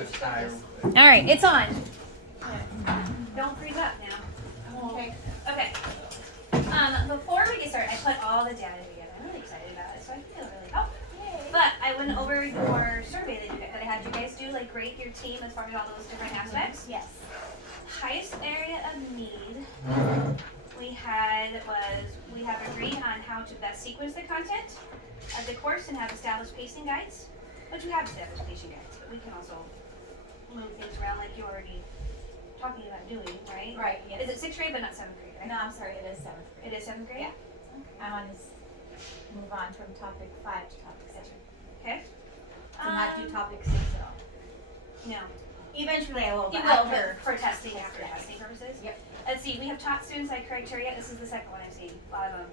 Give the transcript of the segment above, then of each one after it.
this tie real quick. All right, it's on. Don't freeze up now. Okay. Okay. Before we get started, I put all the data together. I'm really excited about it, so I feel really helpful. But I went over your survey that I had you guys do, like rate your team as far as all those different aspects. Yes. Highest area of need we have agreed on how to best sequence the content of the course and have established pacing guides. But you have established pacing guides, but we can also move things around like you're already talking about doing, right? Right, yes. Is it sixth grade but not seventh grade, right? No, I'm sorry, it is 7th grade. It is seventh grade? Yeah. I want to move on from topic 5 to topic 7. Okay. To not do topic 6 at all. No. Eventually I will, You but will, after. but for testing, after Yes. testing purposes? Yep. Let's see, we have taught students like criteria, this is the second one I've seen, a lot of them.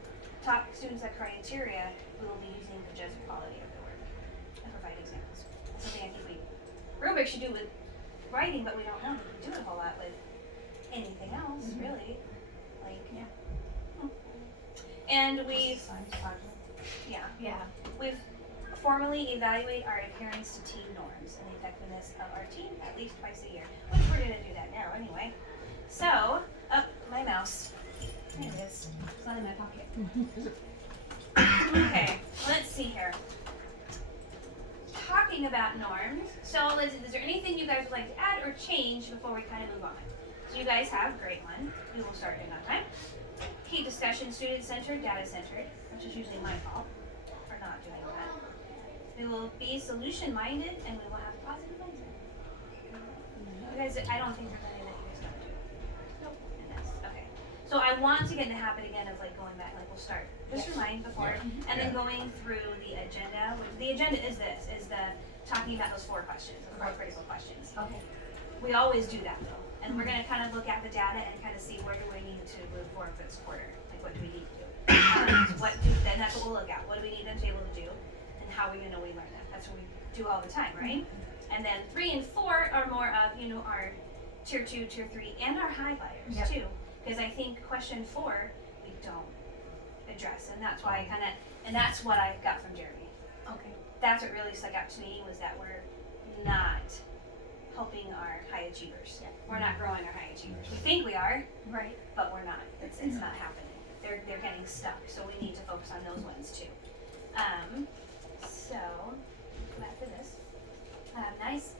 Taught students like criteria we will be using to judge the quality of their work and provide examples. That's something I think we, rubric should do with writing, but we don't know, we can do it a whole lot with anything else, really. Like, Yeah. And we've, yeah, Yeah. we've formally evaluate our adherence to team norms and the effectiveness of our team at least twice a year, which we're gonna do that now anyway. So, my mouse. There it is. It's not in my pocket. Okay, let's see here. Talking about norms, so is there anything you guys would like to add or change before we kind of move on? So you guys have grade 1. We will start in no time. Keep discussion student-centered, data-centered, which is usually my fault for not doing that. We will be solution-minded and we will have a positive mindset. You guys, I don't think there's any that you guys don't do. Nope. And that's, okay. So I want to get in the habit again of like going back, like we'll start, just remind before, and then going through the agenda. The agenda is this, is the talking about those 4 questions, the 4 critical questions. Okay. We always do that though, and we're gonna kind of look at the data and kind of see where do we need to move forward for this quarter, like what do we need to do? Then that's what we'll look at, what do we need them to be able to do, and how are we gonna know we learn that? That's what we do all the time, right? And then 3 and 4 are more of, our tier 2, tier 3, and our highlighters too. Because I think question 4, we don't address, and that's why and that's what I got from Jeremy. Okay. That's what really stuck out to me, was that we're not helping our high achievers. Yeah. We're not growing our high achievers. We think we are, Right. but we're not. It's not happening. They're getting stuck, so we need to focus on those ones too. So, go back to this. I have nice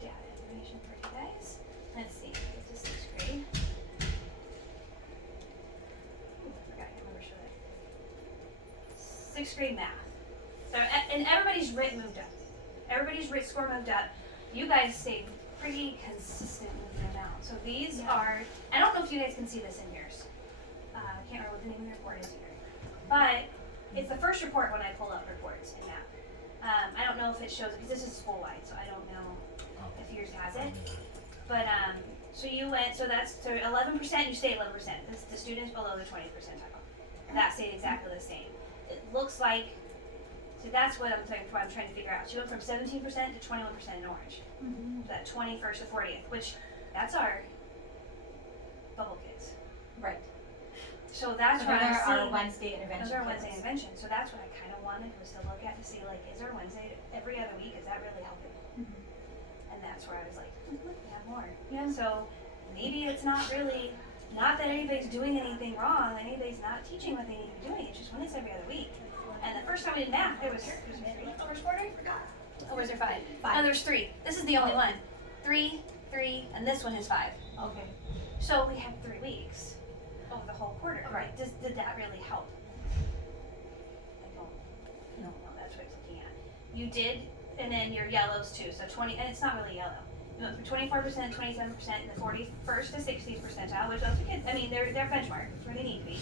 data information for you guys. Let's see, get to 6th grade. Ooh, I forgot, I can't remember, should I? 6th grade math. So, and everybody's writ moved up. Everybody's writ score moved up. You guys stayed pretty consistent with the amount. So these are, I don't know if you guys can see this in yours. I can't remember what the name of the report is either. But it's the first report when I pull up reports in math. I don't know if it shows, because this is school-wide, so I don't know if yours has it. But, so you went, so that's, so 11%, you stayed 11%. The students below the 20th percentile. That stayed exactly the same. It looks like, so that's what I'm trying to figure out. She went from 17% to 21% in orange. Mm-hmm. That 21st to 40th, which, that's our bubble kids. Right. So that's So what I'm those are seeing. our Wednesday intervention. Those are Wednesday kids. intervention, so that's what I kind of wanted, was to look at to see, like, is our Wednesday every other week, is that really helping? Mhm. And that's where I was like, we have more. Yeah. So maybe it's not really, not that anybody's doing anything wrong, anybody's not teaching what they need to be doing, it's just when it's every other week. And the first time we did math, there was 3 first quarter? Or was there 5? 5. No, there's 3. This is the only one. 3, 3, and this one is 5. Okay. So we had 3 weeks over the whole quarter. Right. Did that really help? I don't know, that's what I was looking at. You did, and then your yellows too, so 20, and it's not really yellow. You went from 24%, 27% in the 41st to 60th percentile, which those are kids, I mean, they're benchmark, it's where they need to be.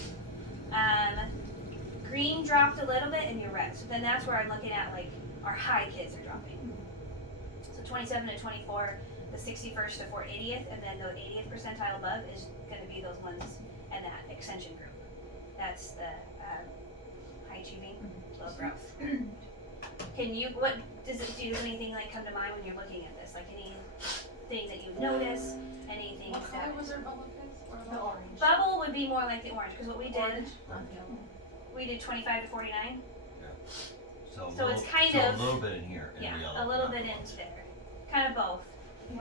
Green dropped a little bit and your red, so then that's where I'm looking at, like, our high kids are dropping. So 27 to 24, the 61st to 80th, and then the 80th percentile above is gonna be those ones and that extension group. That's the, high achieving, low growth. Can you, do anything like come to mind when you're looking at this? Like anything that you notice, anything What that? color was our bubble kids? Or The orange. Bubble would be more like the orange, because what we did, Orange. we did 25 to 49. So So it's little- kind so of- a little bit in here in Yeah, yellow. a little not bit much. into there. Kind of both.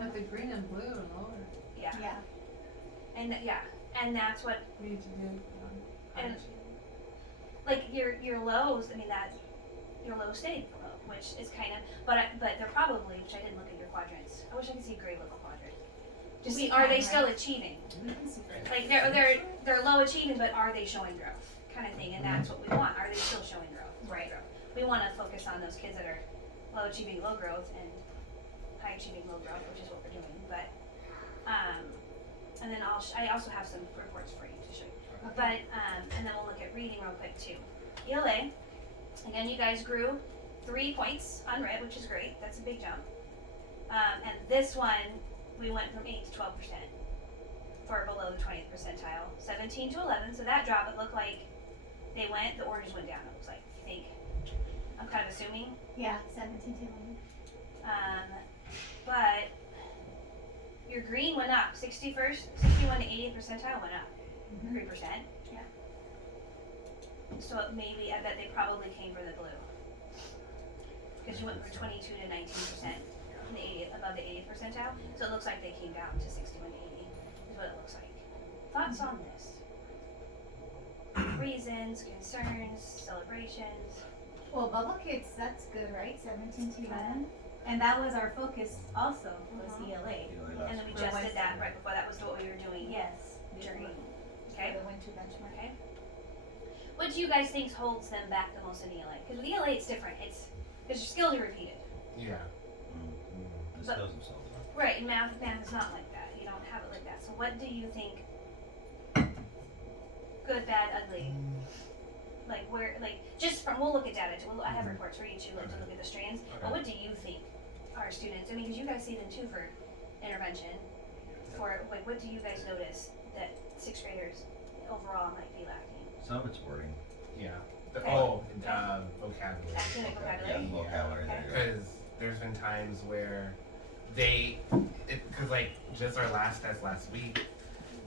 But the green and blue are lower. Yeah. Yeah. And that's what, We need to do. And- like, your lows, I mean, that, your lows stayed low, which is kind of, but they're probably, which I didn't look at your quadrants. I wish I could see grade level quadrant. To see, are they still achieving? We can see grade. Like, they're low achieving, but are they showing growth, kind of thing, and that's what we want. Are they still showing growth? Right. We want to focus on those kids that are low achieving, low growth, and high achieving, low growth, which is what we're doing. But, and then I also have some reports for you to show you. Okay. But, and then we'll look at reading real quick too. ELA, again, you guys grew 3 points on red, which is great. That's a big jump. And this one, we went from 8 to 12% for below the 20th percentile. 17 to 11, so that drop, it looked like they went, the oranges went down, it looks like, I think. I'm kind of assuming. Yeah, 17 to 11. But your green went up, 61 to 80th percentile went up, 3%. Yeah. So it maybe, I bet they probably came for the blue. Because you went from 22 to 19%, in the 80th, above the 80th percentile, so it looks like they came down to 61 to 80, is what it looks like. Thoughts on this? Reasons, concerns, celebrations? Well, bubble kids, that's good, right? 17 to 11. And that was our focus also, was Mhm. ELA. And then we For just did Wednesday. that right before, that was what we were doing Yes. during, For okay? the winter benchmark. Okay. What do you guys think holds them back the most in ELA? Because with ELA it's different, because your skills are repeated. Yeah. The But- skills themselves are. Right, and math is not like that, you don't have it like that, so what do you think, good, bad, ugly? Like where, like, just from, we'll look at data, I have reports for you too, like to look at the strands, but Okay. what do you think our students, I mean, because you guys see them too for intervention, for, like, what do you guys notice that 6th graders overall might be lacking? Some of it's wording. Yeah. Okay. Vocabulary. Academic Yeah, vocabulary? vocabulary, there you go. Because there's been times where because like just our last test last week,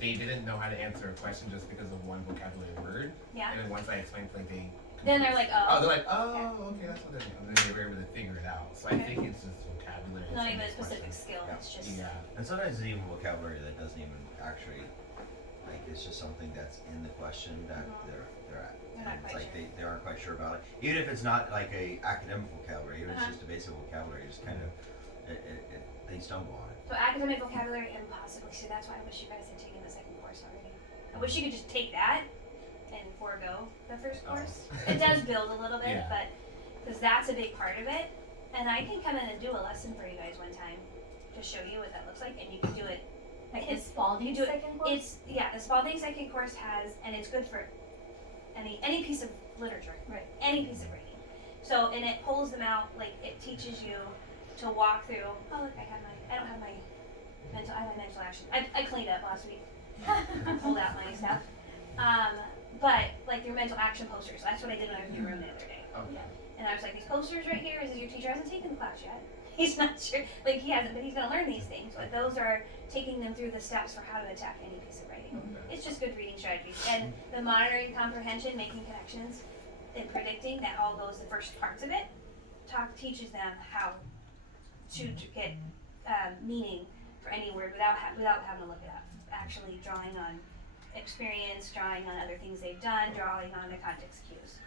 they didn't know how to answer a question just because of one vocabulary word. Yeah, And then once I explained, like they. then they're like, Oh, oh, they're like, oh, okay, that's what they're doing. And then they were able to figure it out. So I Okay. think it's just vocabulary. not in even a this specific question. skill, Yeah. it's just, Yeah. And sometimes it's even vocabulary that doesn't even actually, like, it's just something that's in the question that Mhm. they're at. They're not And it's quite like sure. they aren't quite sure about it. Even if it's not like a academic vocabulary, even if Uh-huh. it's just a basic vocabulary, just kind of, they stumble on it. so academic vocabulary impossibly, see, that's why I wish you guys had taken the second course already. I wish you could just take that and forego the first Oh. course. It does build a little bit, Yeah. but, because that's a big part of it, and I can come in and do a lesson for you guys one time, to show you what that looks like, and you can do it. Like the It's- Spalding you do it- second course? It's, yeah, the Spalding second course has, and it's good for any piece of literature, Right. any piece of reading. So, and it pulls them out, like, it teaches you to walk through, oh, look, I don't have my mental action. I cleaned up last week, pulled out my stuff. But, like, your mental action posters, that's what I did when I was in your room the other day. Okay. And I was like, these posters right here, is your teacher hasn't taken the class yet. He's not sure, like, he hasn't, but he's gonna learn these things. But those are taking them through the steps for how to attack any piece of writing. Okay. It's just good reading strategies. And the monitoring comprehension, making connections, and predicting, that all goes, the first parts of it, teaches them how to get meaning for any word without having to look it up. Actually drawing on experience, drawing on other things they've done, drawing on the context clues.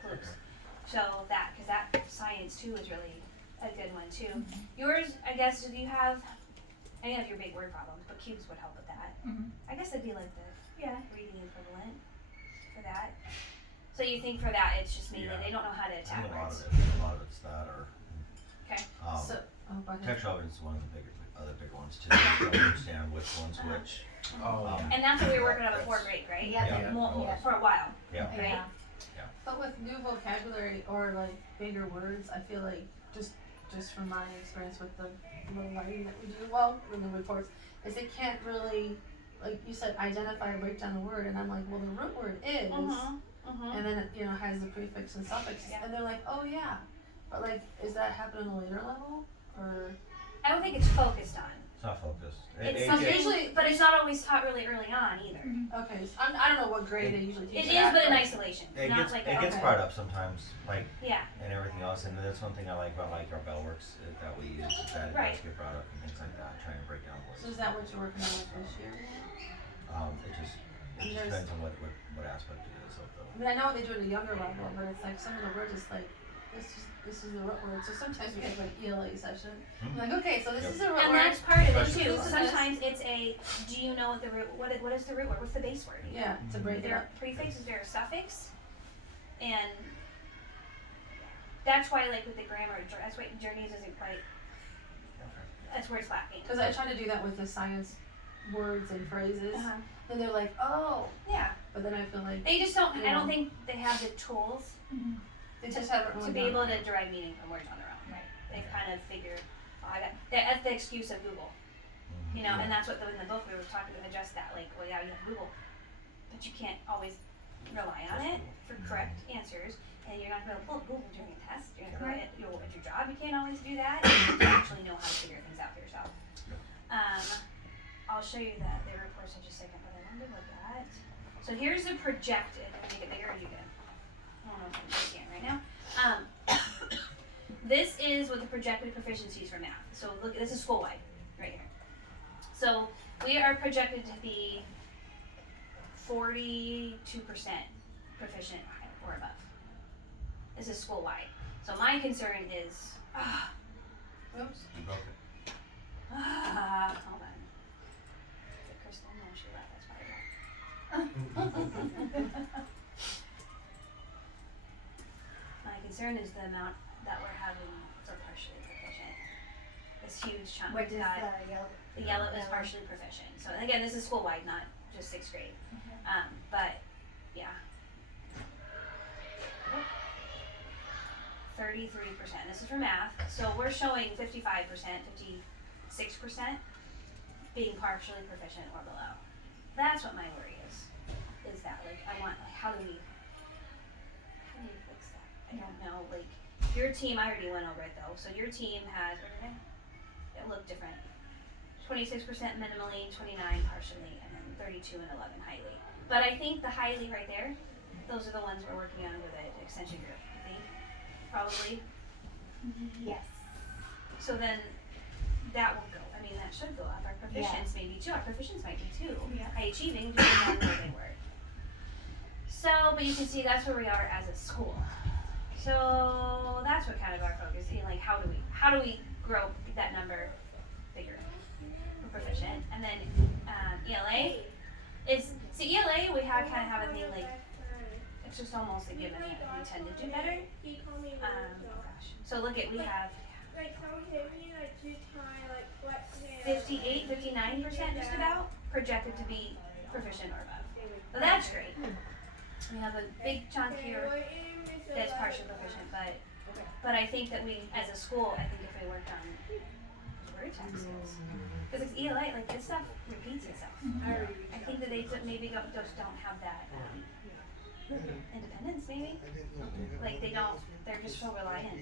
So that, because that science too is really a good one too. Yours, I guess, do you have, I know you have your big word problems, but cubes would help with that. Mhm. I guess it'd be like the Yeah. reading equivalent for that. So you think for that, it's just maybe Yeah. they don't know how to I attack think a words. lot of it's that, or. Okay. So, go ahead. Textual evidence is one of the other big ones too. You don't understand which one's Uh-huh. which. Oh, Um, And that's what we were working on before grade, right? Yeah. Yeah. More, for a while, Yeah. right? Yeah. But with new vocabulary or like bigger words, I feel like just from my experience with the little writing that we do, well, in the reports, is it can't really, like you said, identify or break down a word, and I'm like, well, the root word is, and then it, has the prefix and suffix, Yeah. and they're like, oh yeah, but like, is that happening on a later level, or? I don't think it's focused on. It's not focused. It's It- something, usually- but it's not always taught really early on either. Okay, so I don't know what grade they usually teach It is, that, but in isolation, It not gets, like, it gets okay. brought up sometimes, like, yeah, and everything else, and that's one thing I like about like our Bellworks that we use, is that it Right. does get brought up and things like that, trying to break down So is that what you're working on with this year? It just depends on what aspect it is of I the. mean, I know they do it at a younger level, but it's like some of the words just like, this is the root word. So sometimes we have like ELA session. I'm like, okay, so this is a root And word. that's part of it Especially too. for us. Sometimes it's a, do you know what the root, what is the root word? What's the base word? Yeah, to break Is it there up. a prefix? Is there a suffix? And that's why, like with the grammar, that's why journeys isn't quite. That's where it's lacking. Because I try to do that with the science words and phrases, Uh-huh. and they're like, oh. Yeah. But then I feel like They just don't. I Yeah. don't think they have the tools they just haven't really to be done able it. to derive meaning from words on their own. Right. They've kind of figured. Oh, that's the excuse of Google. You know, and that's what in the book we were talking to address that. Like, well, yeah, you have Google, but you can't always rely on it for correct answers. And you're not going to pull Google during a test. You're not going to at your job. You can't always do that. You have to actually know how to figure things out for yourself. I'll show you the reports in just a second, but I wanted to look at. So here's the projected. I'm gonna make it bigger. Or you can. I don't know if I'm seeing it right now. This is what the projected proficiencies for math. So look, this is school-wide, right here. So we are projected to be 42% proficient or above. This is school-wide. So my concern is, Oops. You broke it. hold on. Get Kristen, no, she left. That's why. My concern is the amount that we're having for partially proficient. This huge chunk. What does The yellow is partially proficient. So again, this is school-wide, not just 6th grade. But yeah. 33%. This is for math. So we're showing 55%, 56% being partially proficient or below. That's what my worry is. Is that like how do we fix that? I don't know. Like your team, I already went over it though. So your team has it looked different. 26% minimally, 29 partially, and then 32 and 11 highly. But I think the highly right there, those are the ones we're working on with the extension group. I think probably. Yes. So then that will go. I mean, that should go up. Our proficients maybe too. Our proficients might be too. Yeah. High achieving, depending on where they were. So, but you can see that's where we are as a school. So that's what kind of our focus is. Like, how do we grow that number bigger for proficient? And then ELA is ELA. We kind of have a thing like it's just almost a given that we tend to do better. Gosh. So look at we have. 58, 59% just about projected to be proficient or above. So that's great. We have a big chunk here that's partially proficient, but I think that we, as a school, I think if we worked on word tech skills, because it's ELA, like this stuff repeats itself. I think that they maybe just don't have that independence, maybe. Like they're just so reliant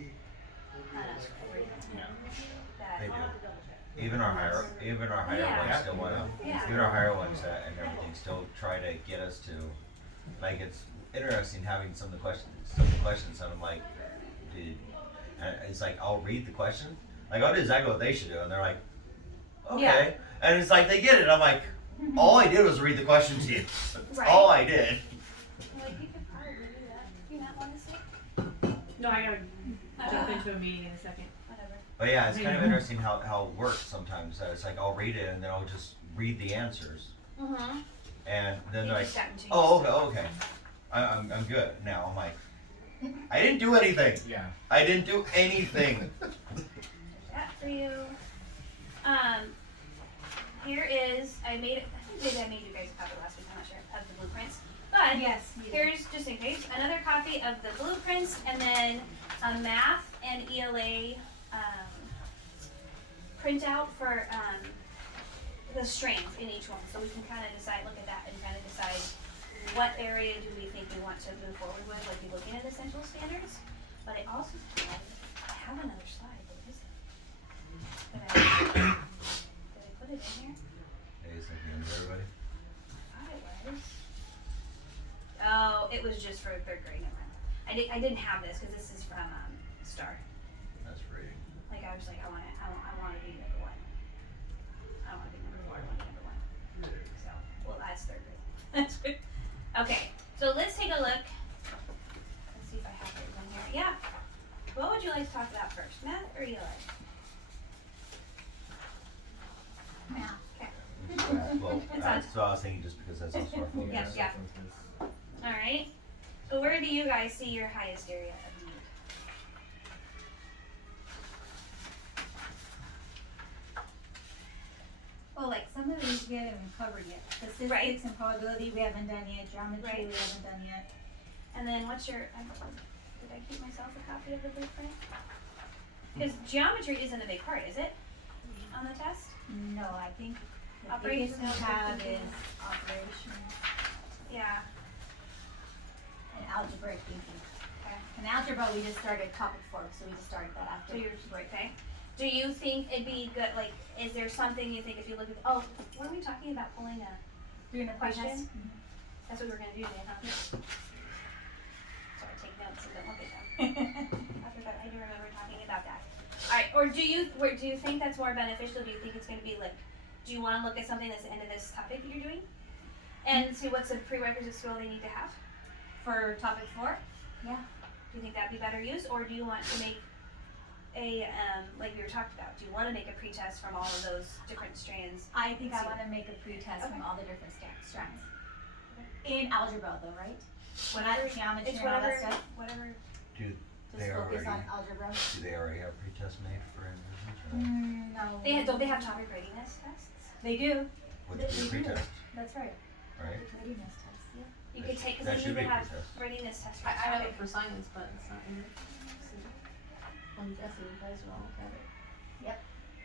on us for everything. That They do. Even our higher Yeah. ones still want to. Yeah. Even our higher ones and everything still try to get us to. Like it's interesting having some of the questions, and I'm like, dude, and it's like I'll read the question, like I'll do exactly what they should do, and they're like, okay, Yeah. and it's like they get it. I'm like, all I did was read the question to you. That's Right. all I did. Like you could probably do that. Do you not want to see? No, I gotta jump into a meeting in a second. Whatever. But yeah, it's kind of interesting how it works sometimes. It's like I'll read it and then I'll just read the answers, Mm-hmm. and then You they're like, just gotten too oh, used to okay, okay, I'm good now. I'm like, I didn't do anything. Yeah. I didn't do anything. that for you. Here is I made it. I think maybe I made you guys a copy last week. I'm not sure of the blueprints, but Yes. you did. here's just in case another copy of the blueprints, and then a math and ELA printout for the strengths in each one, so we can kind of decide, look at that, and kind of decide what area do we think we want to move forward with, like you're looking at essential standards. But I also have another slide. What is it? Did I put it in here? Hey, it's like the end of everybody. I thought it was. Oh, it was just for 3rd grade. Never mind. I didn't have this because this is from Star. That's reading. Like I was like, I want to be number 1. I don't want to be number sounds. That's what I was thinking, just because that's also our focus. Yeah, yeah. All right. So where do you guys see your highest area of need? Well, like some of these we haven't even covered yet. Statistics Right. and probability we haven't done yet. Geometry Right. we haven't done yet. And then what's your? Did I keep myself a copy of the blueprint? Because geometry isn't a big part, is it? On the test? No, I think the Operations biggest we have thinking. is operations Yeah. and algebraic thinking. Okay. And algebra we just started topic 4, so we just started that after. So you're okay. Do you think it'd be good? Like, is there something you think if you look at? Oh, what are we talking about? Pulling a. Doing a Question? question. That's what we were gonna do today, huh? Sorry, take notes and don't look at them. After that, I do remember talking about that. Alright, or do you think that's more beneficial? Do you think it's gonna be like, do you wanna look at something that's the end of this topic that you're doing? And see what's the prerequisite skill they need to have for topic 4? Yeah. Do you think that'd be better use, or do you want to make a, like we were talking about, do you wanna make a pretest from all of those different strands? I think I See. want to make a pretest from Okay. all the different strands. In algebra though, right? Whatever, Geometry it's and all that whatever, stuff. whatever. Do Just they focus already, on algebra. do they already have pretest made for individuals? No. Don't they have topic readiness tests? They do. Or would They be do. pretest, That's right. right? Readiness test, yeah. You That could sh- take, cause that they should need to be have pretest. readiness tests for I have topic. it for science, but it's not in it. I'm guessing you guys will look at it.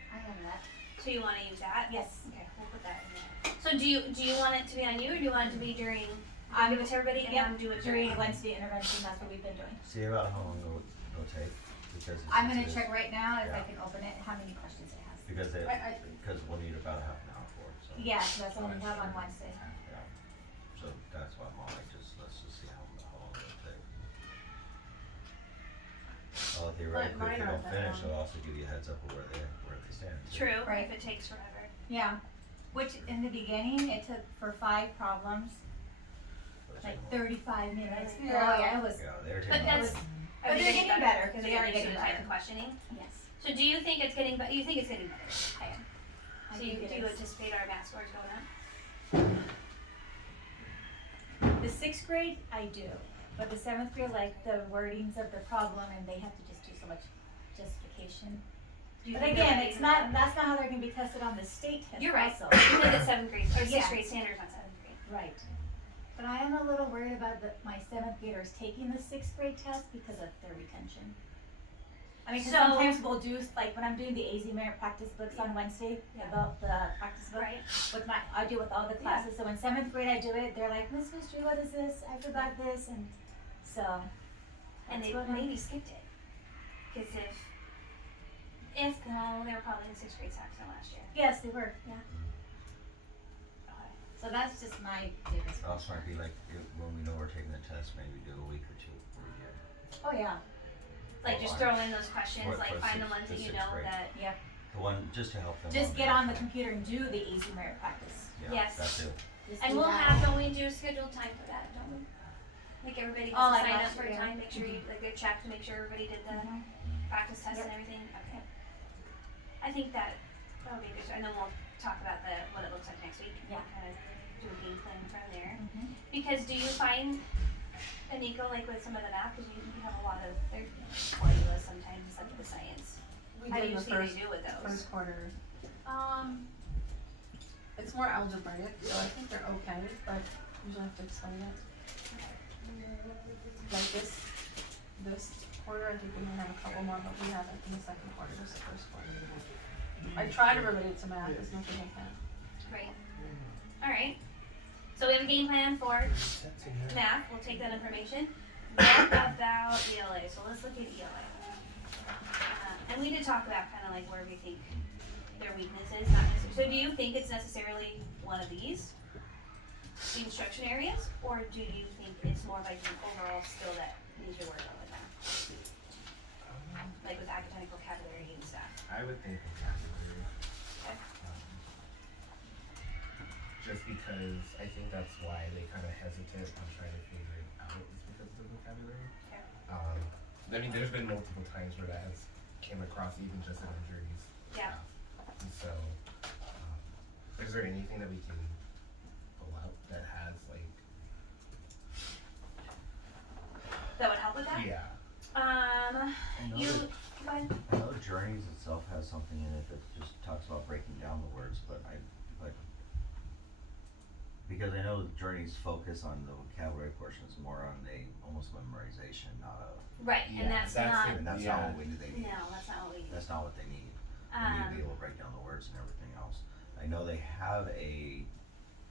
I have that. So you wanna use that? Yes. Okay, we'll put that in there. So do you want it to be on you, or do you want it to be during, I'm- give it to everybody and Yep, then do it during during? Wednesday intervention, that's what we've been doing. See about how long it'll take, because it's. I'm gonna it's- check right now if I Yeah. can open it, how many questions it has. Because I- because we'll need about half an hour for it, so. Yeah, so that's what we have on Wednesday. Yeah, so that's why I'm like, let's just see how long it'll take. Theoretically, mine if they aren't don't that finish, long. it'll also give you a heads up of where they stand. too. True, Right. if it takes forever. Yeah, which in the beginning, it took for 5 problems, But like it's- 35 minutes. Yeah. Oh, yeah, it was, Yeah, they're But taking. that's, over. But they're getting better, Cause they they're are used to getting the type better. of questioning. yes, So do you think it's getting, you think it's getting better? I am. I So think do it you is. anticipate our math scores going up? The 6th grade, I do, but the 7th grade, like the wordings of the problem, and they have to just do so much justification. Do you But think they're again, ready it's for not, that? that's not how they're gonna be tested on the state test You're right, also. because it's 7th grade, or 6th Yeah. grade standards on 7th grade. Right. But I am a little worried about my 7th graders taking the 6th grade test because of their retention. I mean, 'cause So- sometimes we'll do, like, when I'm doing the AZ Merit practice books on Wednesday, Yeah. about the practice book, Right, I do with all the classes, so in 7th grade I do it, they're like, Miss Mystery, what is this? I forgot this, and so. and that's they what maybe skipped it. Cause no, they were probably in 6th grade Saxon last year. Yes, they were, yeah. Okay. So that's just my biggest It also might question. be like, when we know we're taking the test, maybe do a week or two before we get. Oh, yeah, Like just throw in those questions, For- like for find the sixth- ones the that you sixth know grade. that, The one, just to help them. just get their- on the computer and do the AZ Merit practice. Yeah, Yes. that too. Just and do we'll that. have, don't we do scheduled time for that, don't we? Like everybody Oh, has like to sign last up for year, yeah. time, make sure you, like they check to make sure everybody did the Mhm. practice test and everything, okay. I think that'll be good, and then we'll talk about what it looks like next week. Yeah. Kind of do a game plan from there. Mhm. Because do you find, Nico, like with some of the math, cause you have a lot of, they're formulas sometimes, like the science. We How do did you the see first, they do with those? first quarter. It's more algebraic, so I think they're okay, but usually have to explain it. Like this quarter, I think we may have a couple more, but we haven't in the second quarter, just the first quarter. I try to relate to math as much as I can. Great. Alright, so we have a game plan for math, we'll take that information. What about ELA? So let's look at ELA. And we did talk about kind of like where we think their weakness is, not necessarily. So do you think it's necessarily one of these, the instruction areas, or do you think it's more like an overall skill that needs to work on with them? Like with academic vocabulary and stuff. I would think vocabulary. Okay. Just because I think that's why they kind of hesitate on trying to figure it out is because of the vocabulary. Okay. I mean, there's been multiple times where that has came across even just in juries. Yeah. And so, is there anything that we can I know You, that- go ahead. I know Journeys itself has something in it that just talks about breaking down the words, but because I know Journeys focus on the vocabulary portion is more on almost memorization, not a, Right, Yeah, and that's that's not, it. and that's Yeah. not what they need. no, that's not what we need. That's not what they need. They need to be able to break down the words and everything else. I know they have a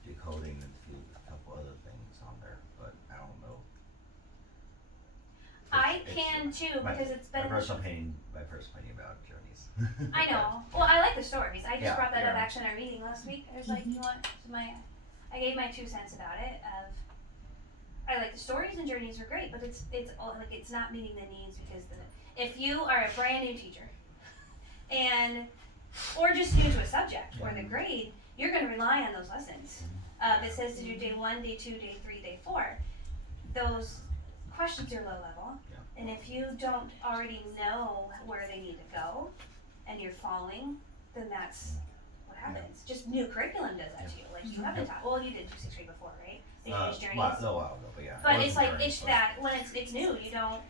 decoding and a couple other things on there, but I don't know. I It's- can too, my- because it's My beneficial. first opinion about Journeys. I know. Well, I like the stories. I just Yeah, brought that up yeah. actually in our meeting last week. I was like, you want I gave my 2 cents about it. I like the stories and journeys are great, but it's all like it's not meeting the needs because if you are a brand new teacher, and or just new to a subject or in a grade, you're going to rely on those lessons. It says to do day 1, day 2, day 3, day 4. Those questions are low level, Yeah. and if you don't already know where they need to go, and you're following, then that's what happens. Just new curriculum does that to you. Like you haven't taught. Well, you did do 6th grade before, right? They used journeys. A little while ago, but yeah. But It it's wasn't like Journeys, it's but- that when it's new, you don't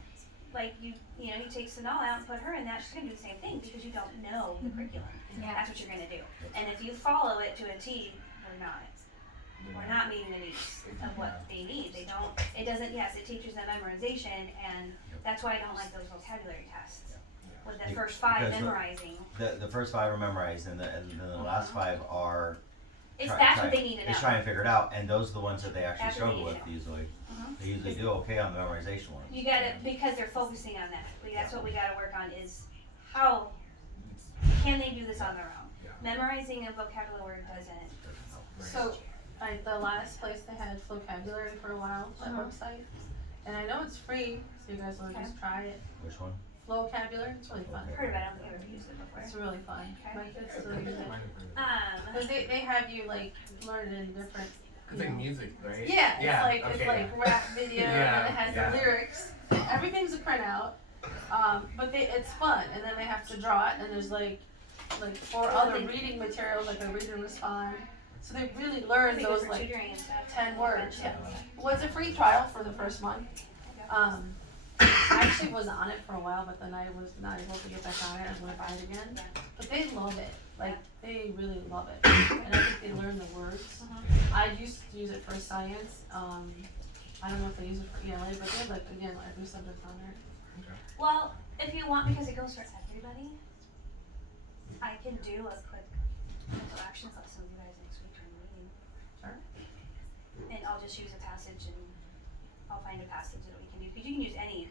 like you know he takes Sanal out and put her in that. She's gonna do the same thing because you don't know the curriculum. Yeah. That's what you're gonna do. And if you follow it to a T, we're not meeting the needs of what they need. They don't. It doesn't. Yes, it teaches them memorization, and that's why I don't like those vocabulary tests. With the first 5 Because memorizing, The first 5 are memorized, and then the last 5 are. that's what they need to know. It's trying to figure it out, and those are the ones that they actually That's what they struggle need with to usually. Mhm. They usually do okay on the memorization ones. You gotta, because they're focusing on that. That's what we gotta work on is how can they do this on their own? Yeah. Memorizing a vocabulary word doesn't. So, the last place they had vocabulary for a while, that website, and I know it's free, so you guys will Okay. just try it. Which one? Vocabulary, it's really fun. I've heard about it, I don't think I've ever used it before. It's really fun. Okay. My kids still use it. Cause they have you like learn in different. It's like music, right? Yeah, it's okay. like rap video and it has Yeah. the lyrics. Everything's a printout. But it's fun, and then they have to draw it, and there's like 4 other reading materials, like a read and respond. So they really learn Maybe those for like tutoring and stuff. 10 words. Yeah. Well, it's a free trial for the first month. I actually was on it for a while, but then I was not able to get back on it. I'm gonna buy it again. Yeah. But they love it. Like they really love it, and I think they learn the words. I used to use it for science. I don't know if they use it for ELA, but they have like again every subject on there. Well, if you want, because it goes for everybody, I can do a quick mental actions lesson with you guys next week during the meeting. Sure. And I'll just use a passage and I'll find a passage that we can use, because you can use any,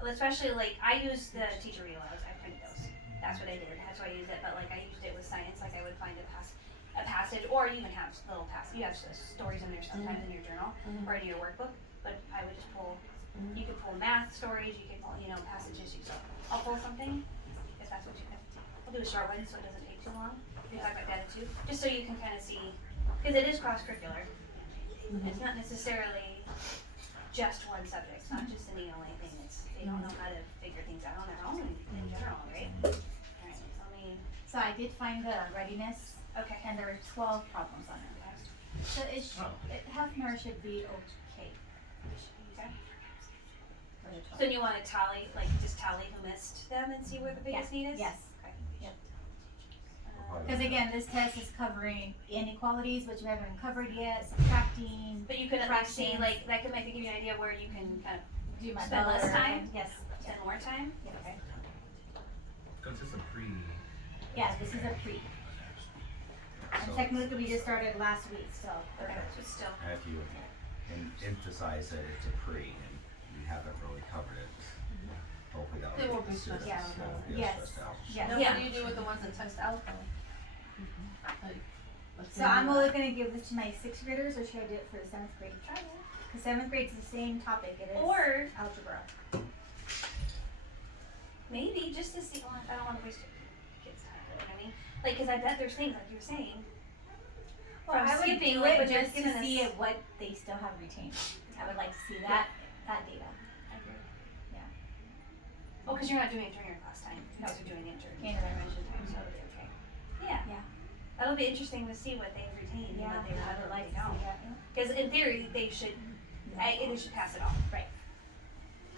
especially like, I use the teacher read alouds, I printed those. That's what I did, that's why I used it, but like I used it with science, like I would find a passage, or you even have little you have stories in there sometimes in your journal, or in your workbook, but I would just pull, you could pull math stories, you could pull, passages, so I'll pull something, if that's what you have. I'll do a short one, so it doesn't take too long, we talk about that too, just so you can kind of see, because it is cross-curricular. It's not necessarily just one subject, it's not just an ELA thing, they don't know how to figure things out on their own in general, right? Alright, so I mean, So I did find the readiness, okay. and there were 12 problems on it. So half an hour should be okay. Okay. For the 12. So you wanna tally, like just tally who missed them and see where the biggest need is? Yes. Okay. Yep. Um, Because again, this test is covering inequalities, which we haven't covered yet, subtracting, But you could at least see, fractions. like, that could maybe give you an idea where you can kind of do my spend less dollar, time? Yes. spend more time? Yeah. Okay. Cause it's a pre. Yeah, this is a pre. And So- technically, we just started last week, so. Okay, so still, And if you emphasize that it's a pre and you haven't really covered it, hopefully that'll. They won't be consider stressed it, out so about they'll be Yes. stressed out. Yes. Now, Yeah. what do you do with the ones that test alpha? Like, let's So say I'm you- only gonna give this to my 6th graders, or should I do it for the 7th grade? Because 7th grade's the same topic, it is or algebra. maybe just to see, well, I don't wanna waste your kids' time, you know what I mean? Like, cause I bet there's things, like you were saying, Well, From I would skipping, do like, it what you're just to giving see us. what they still have retained. I would like to see that data. oh, cause you're not doing it during your class time, you guys are doing it during Intervention. intervention time, so it'll be okay. Yeah. Yeah. That'll be interesting to see what they've retained and Yeah, what they I have would or like they to see don't. that. Cause in theory, they should pass it all.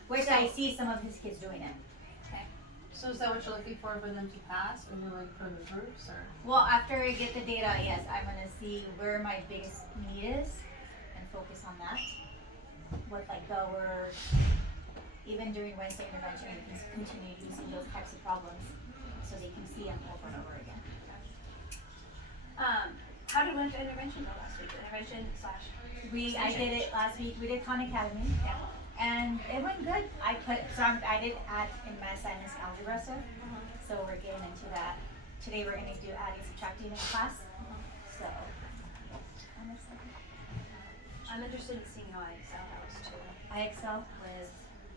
Which I see some of his kids doing it. So is that what you're looking for them to pass, or you're like for the groups, or? Well, after I get the data, yes, I'm gonna see where my biggest need is and focus on that. With like our, even during Wednesday intervention, we can continue using those types of problems so they can see them over and over again. How did Wednesday intervention go last week? Intervention slash. I did it last week, we did Khan Academy. Yeah. And it went good. I did add in my assignments algebra stuff, so we're getting into that. Today we're gonna do adding, subtracting in class, so. I'm excited. I'm interested in seeing how I excel those too. I excel. With,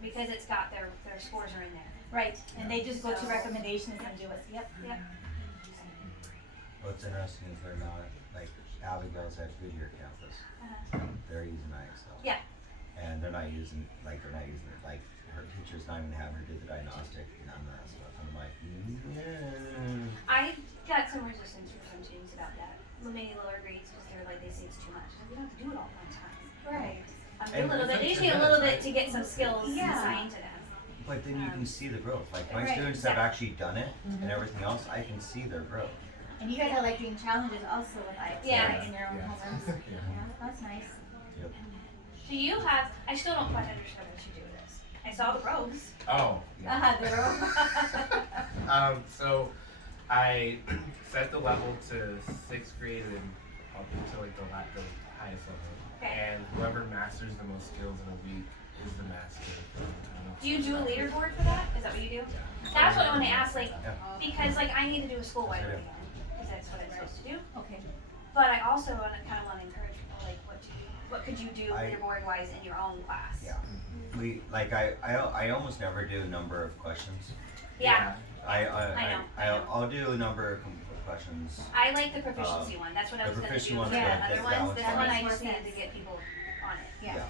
because it's got their scores are in there. Right, and they just go to So- recommendations and do it, yep. Yep. What's interesting is they're not, like, Abigail's at Goodyear campus, they're using IXL. Yeah. And they're not using it, like, her teacher's not even having her do the diagnostic, none of that stuff, and I'm like, yeah. I got some resistance from some students about that. Maybe lower grades because they're like, they say it's too much. We don't have to do it all one time. Right. A And little bit, they it's just need a like little minutes, bit to get some skills Yeah. assigned to them. But then you can see the growth, like, my Right, students have actually done it, and everything else, I can see their growth. And you guys are like doing challenges also with IXL, Yeah. right, in your own Yeah. homeworks? Yeah. Yeah, that's nice. Yep. Do you have, I still don't quite understand what you do with this. I saw the growths. Oh, yeah. So I set the level to 6th grade and up into like the highest level. Okay. And whoever masters the most skills in a week is the master. I don't know if Do you do a that's- leaderboard for that? Is that what you do? Yeah. That's what I want to ask, like, Yeah. because like I need to do a school-wide Yes, I one do. again, because that's what I'm supposed to do. Okay. But I also want to kind of want to encourage people, like, what could you do I- leaderboard-wise in your own class? Yeah. I almost never do a number of questions. Yeah. I know. I'll do a number of questions. I like the proficiency one. That's what I the was going to proficiency do one's for the good. other That ones. one's This fine. one I Makes just more needed to sense. get people on it. Yeah. Yeah.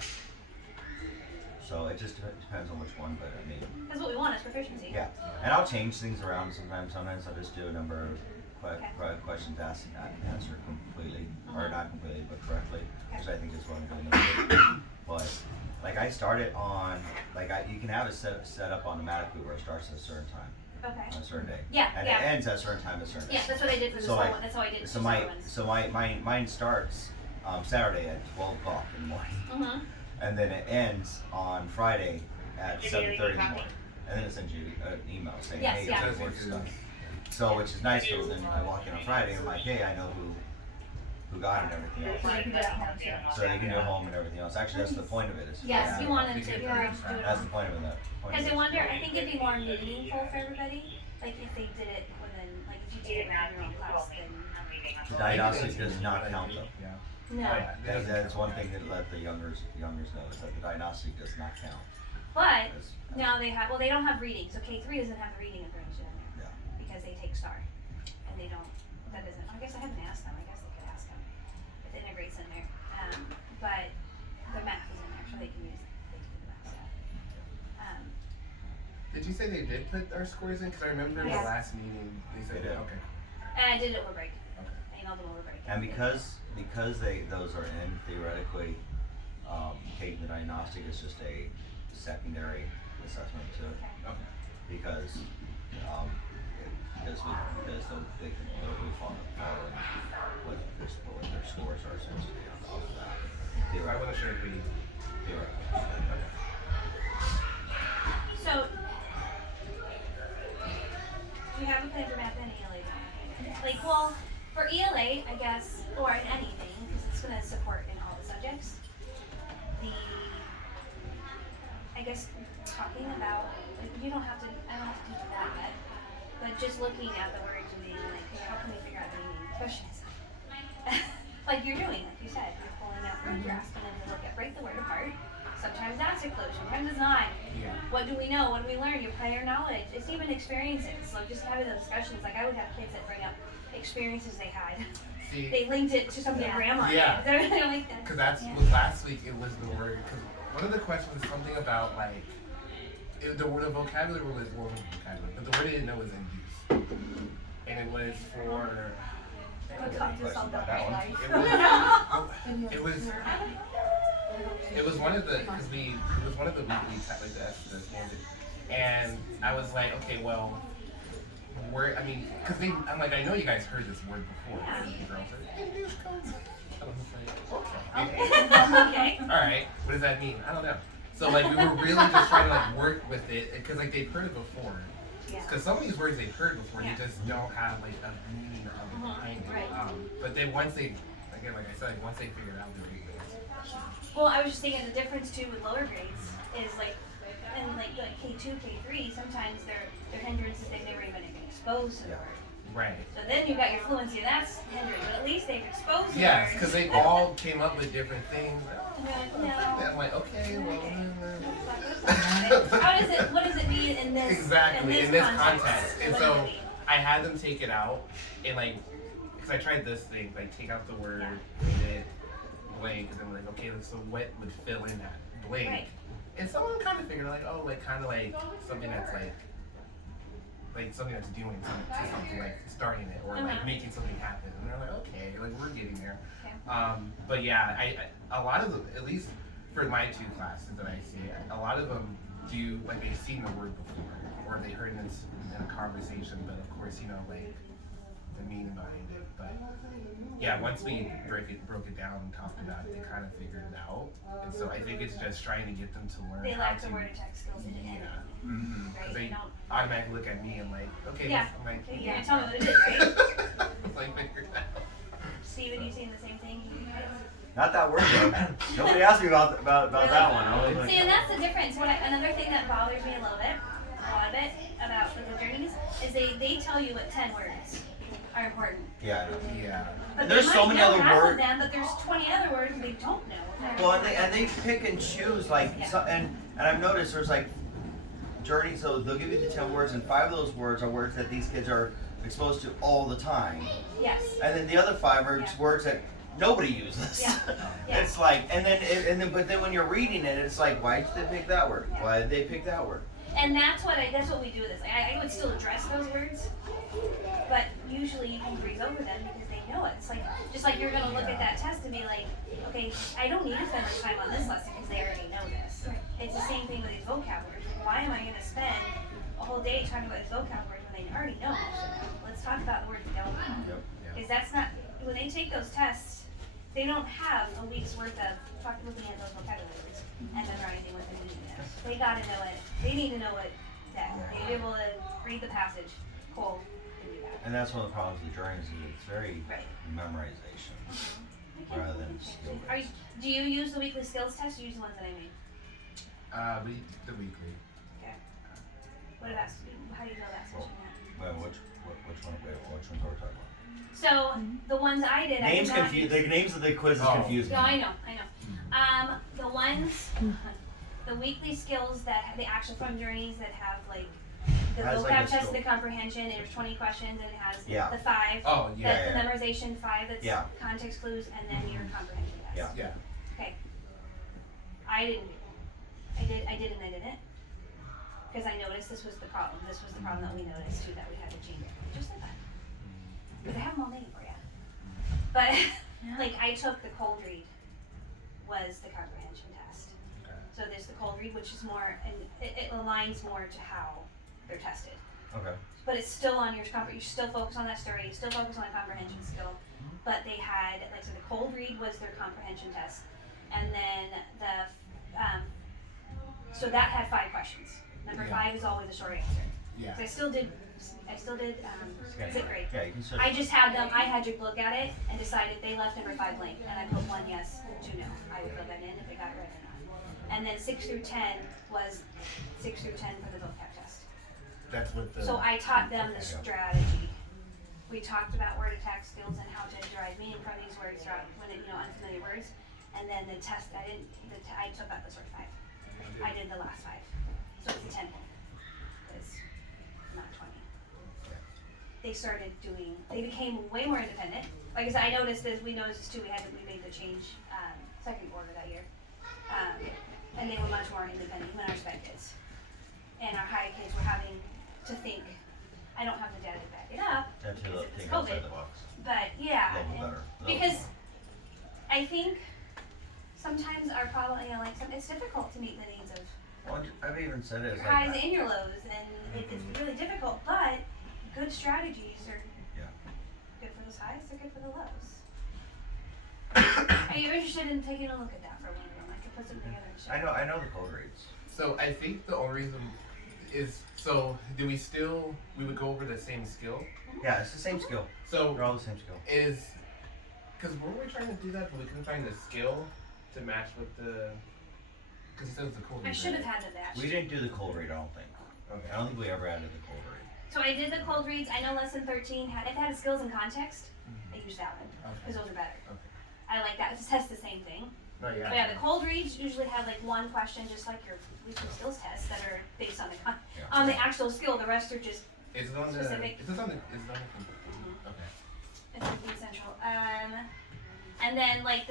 So it just depends on which one, but I mean, Because what we want is proficiency. yeah. And I'll change things around sometimes. Sometimes I'll just do a number of Okay. questions asked and answer completely, or Uh-huh. not completely, but correctly, Okay. which I think is what I'm going to do. But like I started on, you can have it set up automatically where it starts at a certain time, Okay. on a certain day. Yeah, And yeah. it ends at a certain time, at a certain day. Yeah, that's what I did for this So, whole like, one. That's how I did So two my, other ones. so mine starts, Saturday at 12 o'clock in the morning. Mm-hmm. And then it ends on Friday at 7:30 in the morning. And then it sends you an email saying, Yes, hey, yeah. your work's done. So, which is nice, because then I walk in on Friday and I'm like, hey, I know who got it and everything else. So you can do it at home too. So they can do it home and everything else. Actually, that's the point of it. Is Yes, You want them to We can encourage do to do it That's on. the point of it. Because I wonder, I think it'd be more meaningful for everybody, like if they did it within, like if you did it within your own class, then. The diagnostic does not count though. Yeah. No. Oh, yeah. That's one thing that let the youngers know, is that the diagnostic does not count. But That's- now they have, well, they don't have reading, so K3 doesn't have the reading information in there. Yeah. Because they take STAR. And they don't, that doesn't, I guess I haven't asked them, I guess they could ask them if it integrates in there. But the math is in there, so they can use, they can do the math stuff. Did you say they did put our scores in? Because I remember Yes. the last meeting they said They did. okay. And I did it over break. Okay. I emailed them over break. And because those are in, theoretically, taking the diagnostic is just a secondary assessment to it. Okay. Okay. Because they can totally follow what their scores are supposed to be on top of that. I wasn't sure if we. Theoretically. So, do you have a plan for math and ELA? Like, well, for ELA, I guess, or in anything, because it's going to support in all the subjects, I guess, talking about, like, you don't have to, I don't have to teach that yet, but just looking at the words and being like, okay, how can we figure out the meaning, especially like you're doing, like you said, you're pulling out words, you're asking them to look at, break the word apart. Sometimes that's a clue, sometimes it's not. Yeah. What do we know? What do we learn? Your prior knowledge. It's even experiences. Like just having those discussions. Like I would have kids that bring up experiences they had. See, They linked it to something Yeah. grandma Yeah. did. They're like that. because that's Yeah. was last week. It was the word. Because one of the questions was something about like the vocabulary was vocabulary, but the word I didn't know was in use, and it was for. We'll talk to some about That one. life. It was one of the because it was one of the weekly like the standard And I was like, okay, well, where, I mean, because I'm like, I know you guys heard this word before. Yeah. And the girl said, induced codes. I was like, Okay. okay. Okay. All right, what does that mean? I don't know. So like we were really just trying to like work with it because like they've heard it before. Yeah. Because some of these words they've heard before, Yeah. they just don't have like a meaning of it behind it. Right. But then once they, again, like I said, like, once they figure it out, they're really good. Well, I was just thinking the difference too with lower grades is like, in like K2, K3, sometimes their hindrances they've never even been exposed to the word. Right. So then you got your fluency, and that's hindrance, but at least they've exposed the Yes, word. because they all came up with different things. And you're like, no. I'm like, okay, well. How does it? What does it mean in this? Exactly, in this context. And What so does it mean? I had them take it out and like, because I tried this thing, like take out the word, Yeah. read it, blank, and then like, okay, so what would fill in that blank? Right. And someone kind of figured like, oh, like kind of like something that's like something that's doing something like starting it or like making something happen. And they're like, okay, like we're getting there. Okay. But yeah, I a lot of them, at least for my two classes that I see, a lot of them do like they've seen the word before or they heard it in a conversation, but of course like the meaning behind it. But yeah, once we broke it down and talked about it, they kind of figured it out. And so I think it's just trying to get them to learn They how lack to. the word and text skills in the end. Yeah. Right? Because they They don't. automatically look at me and like, okay, Yeah. I'm like, Okay, yeah, tell me what it is, right? It's like figure it out. Steven, you saying the same thing? Not that word though. Nobody asked me about that one. I was like, See, and that's the difference. Another thing that bothers me a lot bit about the journeys is they tell you what 10 words are important. yeah. Yeah. But There's they so might many know other half words. of them, but there's 20 other words they don't know. Well, and they pick and choose like Yeah. so, and I've noticed there's like journey. So they'll give you the 10 words, and 5 of those words are words that these kids are exposed to all the time, Yes. and then the other 5 are Yeah. words that nobody uses. Yeah. Yeah. It's like, but then when you're reading it, it's like, why did they pick that word? Yeah. Why did they pick that word? And that's what we do with this. Like, I would still address those words, but usually you can breeze over them because they know it. It's like just like you're gonna look at that test and be like, okay, I don't need to spend much time on this lesson because they already know this. It's the same thing with these vocab words. Why am I gonna spend a whole day talking about these vocab words when they already know most of them? Let's talk about the words we don't know. Yep. Because that's not when they take those tests, they don't have a week's worth of looking at those vocabulary words and memorizing what they need to know. They gotta know it. They need to know it. That they need to be able to read the passage cold and do that. And that's one of the problems with journeys is it's very Right. memorization Okay. rather than skill Are you, based. do you use the weekly skills test or use the ones that I made? The weekly. Okay. What about how do you know that switching that? Well, which one? Wait, which ones are we talking about? So the ones I did, Names I did not confuse. use. The names of the quizzes Oh. confuse me. No, I know. The ones, the weekly skills that the actual from journeys that have like the Has, vocab like, a test, skill. the comprehension, and there's 20 questions, and it has Yeah. the 5. Oh yeah. The memorization 5 that's Yeah. context clues, and then your comprehension test. Yeah. Yeah. Okay. I didn't. I did and I didn't. Because I noticed this was the problem. This was the problem that we noticed too, that we had to change it. Just like that. Because I have them all made for you. But like I took the cold read was the comprehension test. Okay. So there's the cold read, which is more, and it aligns more to how they're tested. Okay. But it's still on your you still focus on that story, you still focus on the comprehension skill. But they had, like, so the cold read was their comprehension test. And then so that had 5 questions. Number Yeah. 5 is always a short answer. Yeah. So I still did zip grade. Yeah, you can search. I just had them, I had to look at it and decide if they left number 5 blank, and I put 1 yes, 2 no. I would fill that in if they got it right or not. And then 6 through 10 was 6 through 10 for the vocab test. That's what the. So I taught them the Okay. strategy. We talked about word attack skills and how to derive meaning from these words throughout unfamiliar words. And then the test, I took out the first 5. I did the last 5. So it's a 10 point. It's not 20. They became way more independent. Like I said, we noticed this too, we made the change, second quarter that year. And they were much more independent, even our sped kids. And our high kids were having to think, I don't have the data to back it up, That's because a it's think outside COVID. the box. But yeah, A little and- better. because I think sometimes our problem, it's difficult to meet the needs of Well, I've even said it. your It's highs like, and your lows, and it's really difficult. But good strategies are Yeah. good for those highs. They're good for the lows. Are you interested in taking a look at that for one of them? I could put something together and show you. I know the code reads. So I think the only reason is do we would go over the same skill? Yeah, it's the same skill. So They're all the same skill. is because weren't we trying to do that, but we couldn't find the skill to match with the because it says the code. I should have had the batch. We didn't do the cold read, I don't think. Okay. I don't think we ever added the cold read. So I did the cold reads. I know lesson 13 had if it had skills and context. I used that one because those are better. Okay. I like that. It's test the same thing. No, yeah. But yeah, the cold reads usually have like one question, just like your weekly skills tests that are based on the Yeah. on the actual skill. The rest are just Is it on the? specific. Is it on the? Is it on the? Okay. it's like the essential. And then like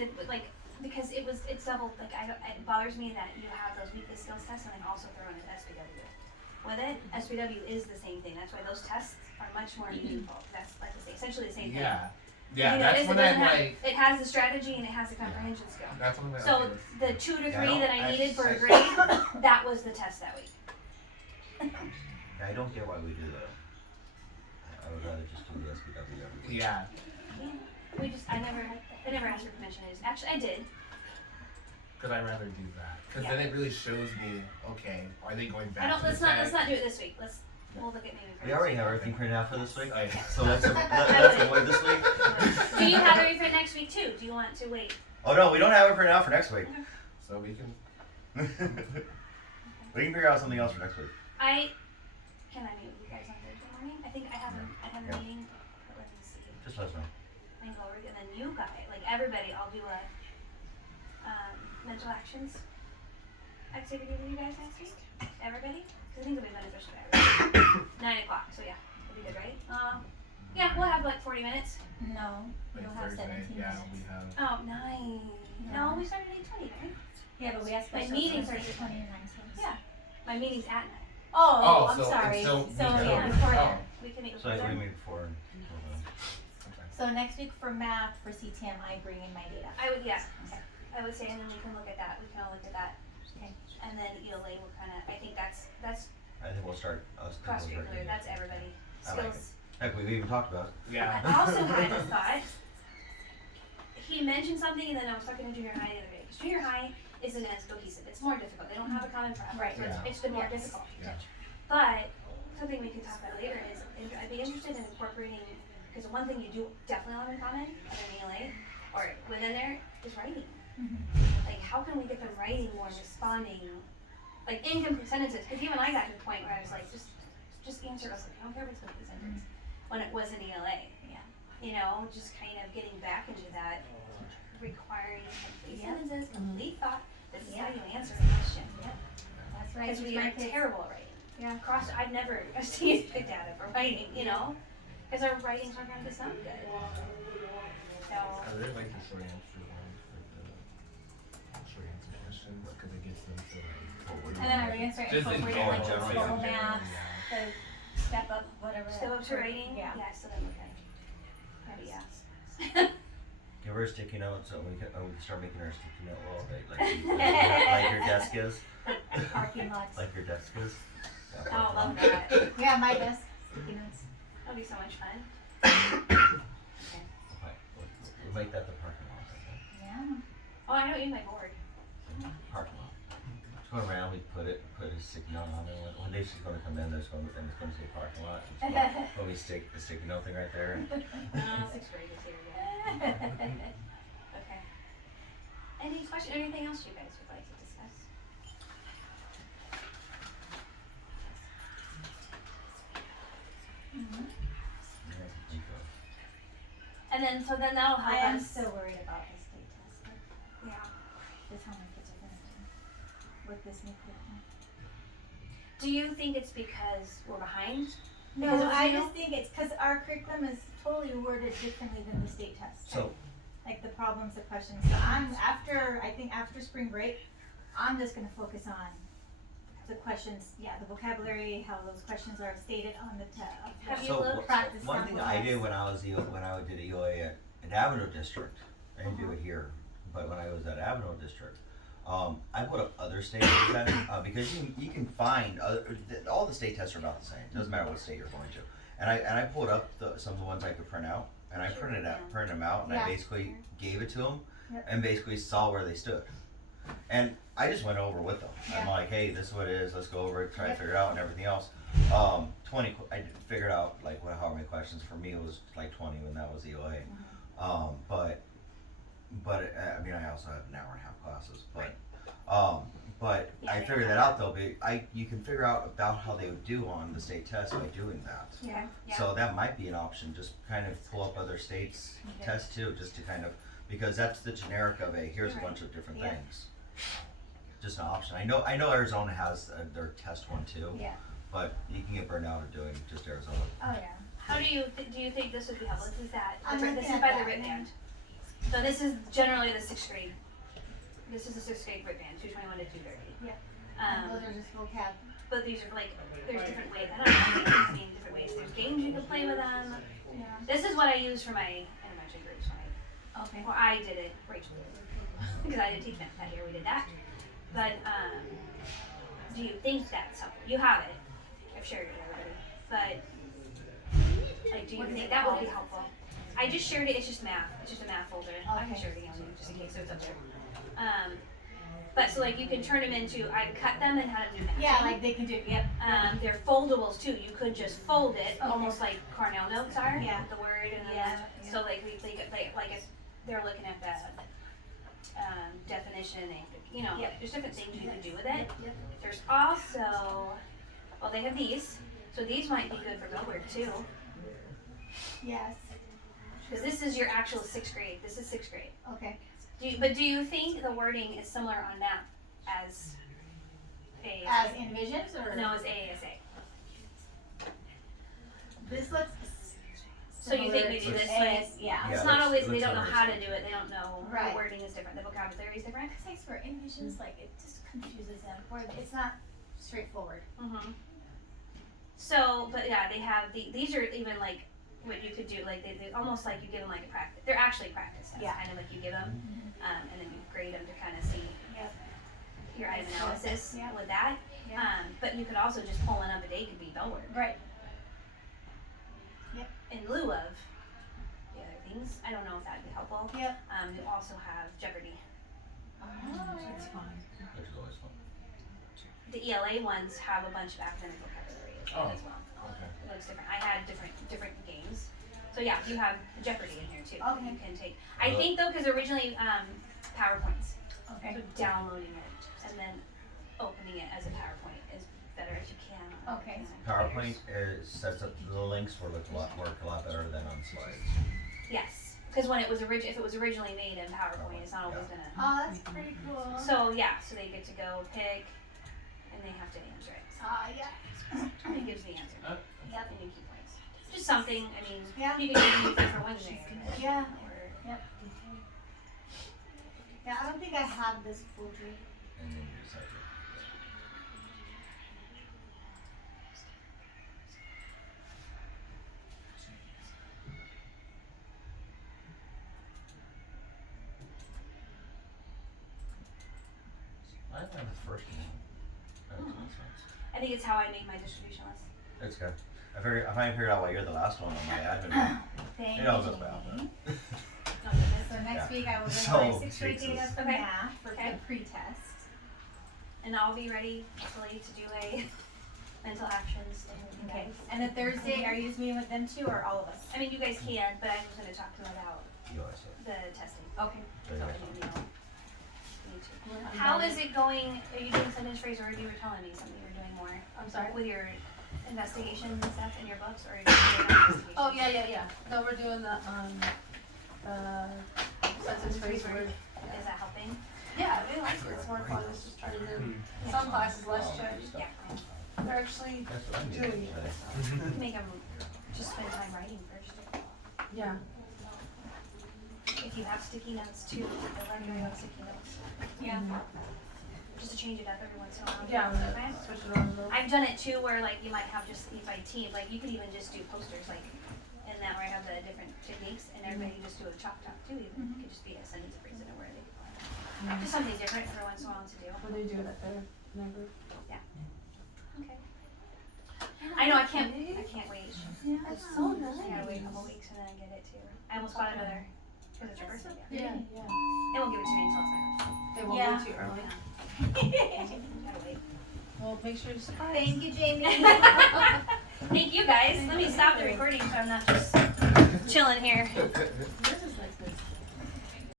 because it's doubled. Like it bothers me that you have those weekly skills tests and then also throw in an SPW. With it, SPW is the same thing. That's why those tests are much more meaningful. That's like essentially the same thing. Yeah. Yeah, You know, that's it when doesn't I'm have- like. It has the strategy and it has the comprehension skill. That's when I'm like. So okay, the 2 to 3 Yeah, I don't- that I needed for a I- grade, that was the test that week. Yeah, I don't get why we do that. I would rather just do the SPW every week. yeah. I never asked for permission. Actually I did. Because I'd rather do that. Because Yeah. then it really shows me, okay, are they going back I don't. to Let's the not test? do it this week. We'll look at maybe. for We next already week. have everything printed out for this week. Oh, yeah. So let's avoid this week. Do you have it for next week too? Do you want to wait? Oh no, we don't have it printed out for next week. So we can. We can figure out something else for next week. Can I meet with you guys on Thursday morning? I think I have Yeah. a meeting. But let me see. Just let us know. I can go over it, and then you guys, like everybody, I'll do a mental actions activity with you guys next week. Everybody, because I think it'll be beneficial to everybody. 9 o'clock. So yeah, it'll be good, right? Yeah, we'll have like 40 minutes. No, Like you'll have Thursday, 17 yeah, minutes. we have. Oh, nice. No, we started at 8:20, right? Yeah, but we have My special meetings sessions are- 20 and 19. Yeah. My meeting's at 9. Oh, Oh, I'm so sorry. it's So, so we yeah, can- before oh. that. We can meet So before like we then. meet before and Okay. So next week for math, for CTM, I bring in my data. I would, yeah. Okay. I would say, and then we can look at that. We can all look at that. Okay. And then ELA will kind of. I think that's I think we'll start us. cross curricular. That's everybody. I like Skills. Heck, we've even talked about it. Yeah. I also had a thought. He mentioned something, and then I was talking to junior high the other day. Because junior high isn't as cohesive. It's more difficult. They don't have a common prep. Right. So Yeah. it's been more Yes. difficult. Yeah. But something we can talk about later is I'd be interested in incorporating, because one thing you do definitely have in common other than ELA or within there is writing. Like how can we get the writing more responding, like incomplete sentences? Because even I got to the point where I was like, just answer us. I don't care if it's a complete sentence. When it was an ELA, Yeah. you know, just kind of getting back into that, requiring complete Yeah. sentences, complete thought. This is how Yeah. you answer a question. That's right. Because we are terrible at writing. Yeah. I've never seen the data for writing, you know? Because our writings aren't going to sound good. So, I really like the short answer ones, like the short answer questions, because it gets them to like. And then are we gonna start Just in incorporating like general, the yeah. global math, Yeah. the step up, whatever. step up to writing? Yeah. Yeah, so then we're kind of, maybe yeah. Give her a sticky note so we can start making her a sticky note a little bit, like your desk is. Parking lots. Like your desk is. Yeah, Oh, parking love lot. that. Yeah, my desk, sticky notes. That'll be so much fun. Okay, we'll make that the parking lot. I think. Yeah. Oh, I know you my board. Parking lot. Just going around, we put a sticky note on it. One day she's gonna come in, and it's gonna say parking lot. And when we stick the sticky note thing right there. Sixth grade is here again. Okay. Any question, anything else you guys would like to discuss? And then, so then that'll I help am us. still worried about the state test, like, Yeah. with how my kids are gonna do with this new curriculum. Do you think it's because we're behind? No, Because it's I new? just think it's because our curriculum is totally worded differently than the state test. So, Like the problems, the questions. So I think after spring break, I'm just gonna focus on the questions, the vocabulary, how those questions are stated on the test. Have you so looked- practice one thing sample I did tests. when I did ELA at Avenue District, I didn't do it here, but when I was at Avenue District, I put up other state tests because you can find all the state tests are about the same. It doesn't matter what state you're going to. And I pulled up some of the ones I could print out, and I printed them out, and I basically gave it to them, and basically saw where they stood. And I just went over with them. I'm like, hey, this is what it is. Let's go over it, try to figure it out, and everything else. I figured out like how many questions. For me, it was like 20 when that was EOA. But I mean, I also have an hour and a half classes. But I figured that out though. You can figure out about how they would do on the state test by doing that. Yeah. So that might be an option. Just kind of pull up other states' tests too, just to kind of, because that's the generic of here's a bunch of different things. Just an option. I know Arizona has their test one too. Yeah. But you can get burned out of doing just Arizona. Oh yeah. How do you think this would be helpful? This is that. I'm This looking is at by that, the writ yeah. band. So this is generally the 6th grade. This is the 6th grade writ band, 221 to 230. Yeah. Um, Those are just vocab. but these are like, there's different ways. I don't know how many different ways. There's games you can play with them. Yeah. This is what I use for my intervention groups. Okay. Well, I did it, Rachel did it. Because I didn't teach math that year, we did that. But, do you think that's helpful? You have it. I've shared it with everybody. But, like, do you think that would be helpful? I just shared it, it's just math. It's just a math folder. I can Okay. share it again with you just in case, so it's up there. But so like you can turn them into, I've cut them and had them do matching. Yeah, like they can do. Yep. They're foldables too. You could just fold it, Okay. almost like Cornell notes are. Yeah. With the word and then Yeah, the, yeah. so like like if they're looking at the definition, they could, you know, Yep. there's different things you can do with it. Yep. There's also, well, they have these, so these might be good for Bellward too, Yes. because this is your actual 6th grade. This is 6th grade. Okay. Do you think the wording is similar on that as AASA? As envisions or No, as AASA. this looks. So you think maybe similar to this way? AS, yeah. It's Yeah, not looks- always, they looks don't know similar how to to do it, they don't know, Right. the wording is different, the vocabulary is different. Because like for envisions, like it just confuses them, or it's not straightforward. Mm-hmm. So, but yeah, they have these are even like what you could do, like they almost like you give them like a practice. They're actually practice tests, Yeah. kind of like you give them, and then you grade them to kind of see Yep. your item That's analysis yeah. with that. Yeah. But you could also just pull one up a day could be Bellward Right. in lieu of the other things. I don't know if that'd be helpful. Yep. You also have Jeopardy. Oh, That's fine. Which is always fun. The ELA ones have a bunch of academic vocabulary as well. Okay. It looks different. I had different games. So yeah, you have Jeopardy in here too. Okay. You can take. I think though, because originally PowerPoints. Okay. So downloading it and then opening it as a PowerPoint is better if you can. Okay. PowerPoint sets up the links work a lot better than on slides. Yes, because when it was if it was originally made in PowerPoint, it's not always gonna. Oh, that's pretty cool. So yeah, so they get to go pick, and they have to answer it. Yeah. It gives the answer. Yep. And you keep points. Just something. I mean, Yeah. you can use it for Wednesday. Yeah. Or, Yep. Yeah, I don't think I have this folder. And then you just have to. I don't have the first one. That's nice. I think it's how I make my distribution list. It's good. I finally figured out why you're the last one on my admin one. Thank It you. all goes by Jeannie. So next Yeah. week I will bring So, my 6th grade data Jesus. for Okay. math for Okay. the pre-test. And I'll be ready hopefully to do a mental actions thing with you Okay. guys. And then Thursday, are you just meeting with them too, or all of us? I mean, you guys can, but I was gonna talk to them about You always said. the testing. Okay. So, you know, me too. How is it going? Are you doing sentence phrase, or you were telling me something you were doing more? I'm sorry. With your investigations and stuff in your books, or are you doing investigations? Oh, yeah. No, we're doing the, sentence phrase word. Is that helping? Yeah, they like it, it's more fun, it's just trying to do, some classes less challenging. Yeah. They're actually That's what I'm doing doing it. today. You can make them just spend time writing first. Yeah. If you have sticky notes too, I learned very well sticky notes. Yeah. Just to change it up every once in a while. Yeah, Okay. switch it on a little. I've done it too where like you might have just by team, like you could even just do posters like in that where I have the different techniques and everybody just do a chalk talk too even. It could just be a sentence phrase in a word. Just something different every once in a while to do. When they do it at their never. Okay. I know, I can't wait. Yeah, it's so nice. I gotta wait a couple weeks and then get it too. I almost bought another, because it's your birthday gift. Yeah. They won't give it to me until it's my birthday. They won't Yeah. be too early. Gotta wait. Well, make sure you surprise. Thank you, Jamie. Thank you guys. Let me stop the recording so I'm not just chilling here.